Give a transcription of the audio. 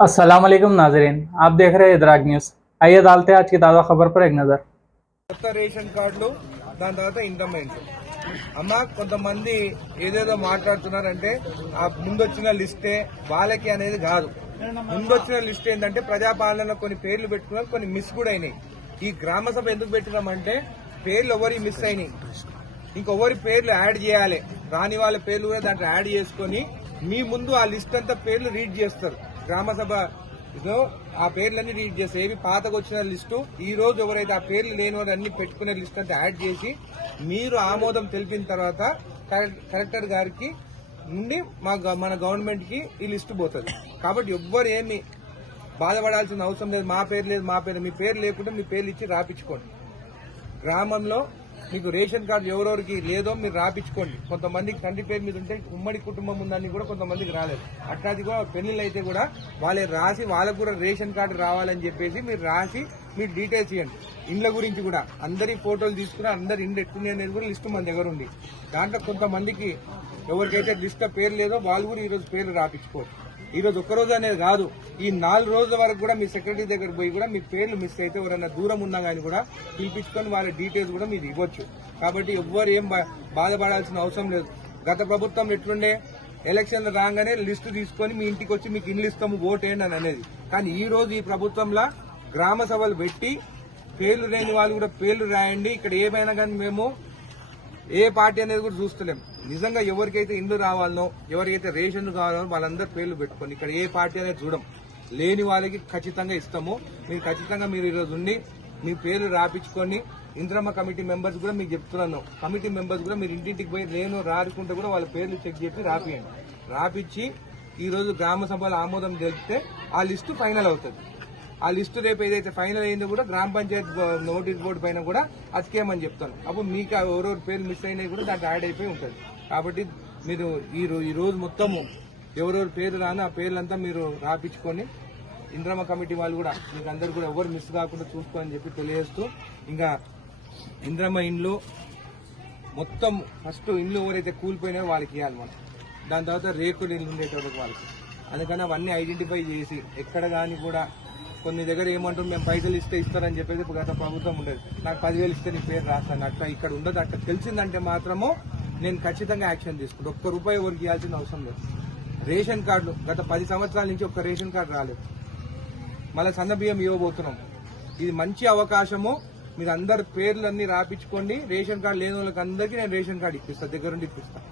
अस्सलाम वालेकुम नाजरीन, आप देख रहे हैं इदराक न्यूज़। आइए डालते हैं आज की ताज़ा खबर पर एक नज़र। కొత్త రేషన్ కార్డులు దాని తర్వాత ఇన్కమ్ మెంట్ అమ్మ కొంతమంది ఏదేదో మాట్లాడుతున్నారంటే ఆ ముందొచ్చిన లిస్టే వాళ్ళకి అనేది కాదు. ముందొచ్చిన లిస్ట్ ఏంటంటే ప్రజాపాలనలో కొన్ని పేర్లు పెట్టుకున్నారు, కొన్ని మిస్ కూడా అయినాయి. ఈ గ్రామ సభ ఎందుకు పెట్టినామంటే పేర్లు ఎవరి మిస్ అయినాయి, ఇంకొవరి పేర్లు యాడ్ చేయాలి, రాని వాళ్ళ పేర్లు కూడా దాంట్లో యాడ్ చేసుకుని మీ ముందు ఆ లిస్ట్ అంతా పేర్లు రీడ్ చేస్తారు. గ్రామ సభ ఆ పేర్లన్నీ రీడ్ చేస్తారు. ఏవి పాతకు వచ్చిన లిస్టు ఈ రోజు ఎవరైతే ఆ పేర్లు లేని వారు అన్ని పెట్టుకునే లిస్ట్ అంతా యాడ్ చేసి మీరు ఆమోదం తెలిపిన తర్వాత కలెక్టర్ గారికి నుండి మన గవర్నమెంట్ కి ఈ లిస్టు పోతుంది. కాబట్టి ఎవ్వరు ఏమి బాధపడాల్సిన అవసరం లేదు. మా పేరు లేదు, మీ పేరు లేకుంటే మీ పేర్లు ఇచ్చి రాపించుకోండి. గ్రామంలో మీకు రేషన్ కార్డు ఎవరెవరికి లేదో మీరు రాపించుకోండి. కొంతమందికి తండ్రి పేరు మీద ఉంటే ఉమ్మడి కుటుంబం ఉందని కూడా కొంతమందికి రాలేదు. అట్లాది కూడా పెళ్లిళ్ళు అయితే కూడా వాళ్ళే రాసి వాళ్ళకు కూడా రేషన్ కార్డు రావాలని చెప్పేసి మీరు రాసి మీరు డీటెయిల్స్ ఇవ్వండి. ఇండ్ల గురించి కూడా అందరి ఫోటోలు తీసుకుని అందరి ఇండ్లు ఎట్టుకునే అనేది కూడా లిస్టు మన దగ్గర ఉంది. దాంట్లో కొంతమందికి ఎవరికైతే లిస్ట్ పేరు లేదో వాళ్ళు కూడా ఈరోజు పేర్లు రాపించుకోవచ్చు. ఈ రోజు ఒక్కరోజు అనేది కాదు, ఈ 4 రోజుల వరకు కూడా మీ సెక్రటరీ దగ్గర పోయి కూడా మీ పేర్లు మిస్ అయితే ఎవరైనా దూరం ఉన్నా కానీ కూడా పిలిపించుకొని వాళ్ళ డీటెయిల్స్ కూడా మీరు ఇవ్వచ్చు. కాబట్టి ఎవ్వరు ఏం బాధపడాల్సిన అవసరం లేదు. గత ప్రభుత్వం ఎట్లుండే, ఎలక్షన్లు రాగానే లిస్టు తీసుకొని మీ ఇంటికి వచ్చి మీకు ఇల్లు ఇస్తాము ఓటేయండి అని అనేది. కానీ ఈ రోజు ఈ ప్రభుత్వంలో గ్రామ సభలు పెట్టి పేర్లు లేని వాళ్ళు కూడా పేర్లు రాయండి, ఇక్కడ ఏమైనా కానీ మేము ఏ పార్టీ అనేది కూడా చూస్తలేం. నిజంగా ఎవరికైతే ఇండ్లు రావాలనో ఎవరికైతే రేషన్ కావాలనో వాళ్ళందరూ పేర్లు పెట్టుకోండి. ఇక్కడ ఏ పార్టీ అనేది చూడం. లేని వాళ్ళకి ఖచ్చితంగా ఇస్తాము. మీరు ఖచ్చితంగా మీరు ఈరోజు ఉండి మీ పేర్లు రాపించుకొని ఇంద్రమ్మ కమిటీ మెంబర్స్ కూడా మీకు చెప్తున్నాను, కమిటీ మెంబర్స్ కూడా మీరు ఇంటింటికి పోయి లేను రారుకుంటే కూడా వాళ్ళ పేర్లు చెక్ చేసి రాపియండి. రాపిచ్చి ఈ రోజు గ్రామ సభలో ఆమోదం తెలిపితే ఆ లిస్టు ఫైనల్ అవుతుంది. ఆ లిస్టు రేపు ఏదైతే ఫైనల్ అయిందో కూడా గ్రామ పంచాయత్ నోటీస్ బోర్డు పైన కూడా అతికేయమని చెప్తాను. అప్పుడు మీకు ఎవరెవరు పేర్లు మిస్ అయినాయి కూడా దాంట్లో యాడ్ అయిపోయి ఉంటుంది. కాబట్టి మీరు ఈ రోజు మొత్తము ఎవరెవరు పేరు రాని ఆ పేర్లంతా మీరు రాపించుకొని ఇంద్రమ్మ కమిటీ వాళ్ళు కూడా మీకు అందరు కూడా ఎవరు మిస్ కాకుండా చూసుకోని చెప్పి తెలియజేస్తూ, ఇంకా ఇంద్రమ్మ ఇండ్లు మొత్తం ఫస్ట్ ఇండ్లు ఎవరైతే కూలిపోయినాయో వాళ్ళకి ఇవ్వాలి మనం. దాని తర్వాత రేకులు ఇల్లు ఉండేటోళ్ళకి వాళ్ళకి. అందుకని అవన్నీ ఐడెంటిఫై చేసి ఎక్కడ కానీ కూడా కొన్ని దగ్గర ఏమంటారు మేము పైసలు ఇస్తే ఇస్తారని చెప్పేసి గత ప్రభుత్వం ఉండేది, నాకు 10,000 ఇస్తే నీ పేరు రాస్తాను. అట్లా ఇక్కడ ఉండదు. అట్లా తెలిసిందంటే మాత్రము నేను ఖచ్చితంగా యాక్షన్ తీసుకుంటాను. ₹1 ఎవరికి ఇవ్వాల్సిన అవసరం లేదు. రేషన్ కార్డులు గత 10 సంవత్సరాల నుంచి ఒక్క రేషన్ కార్డు రాలేదు. మళ్ళీ సన్న బియ్యం ఇవ్వబోతున్నాం. ఇది మంచి అవకాశము. మీరు అందరు పేర్లన్నీ రాపించుకోండి. రేషన్ కార్డు లేని వాళ్ళకి అందరికీ నేను రేషన్ కార్డు ఇప్పిస్తాను, దగ్గరుండి ఇప్పిస్తాను.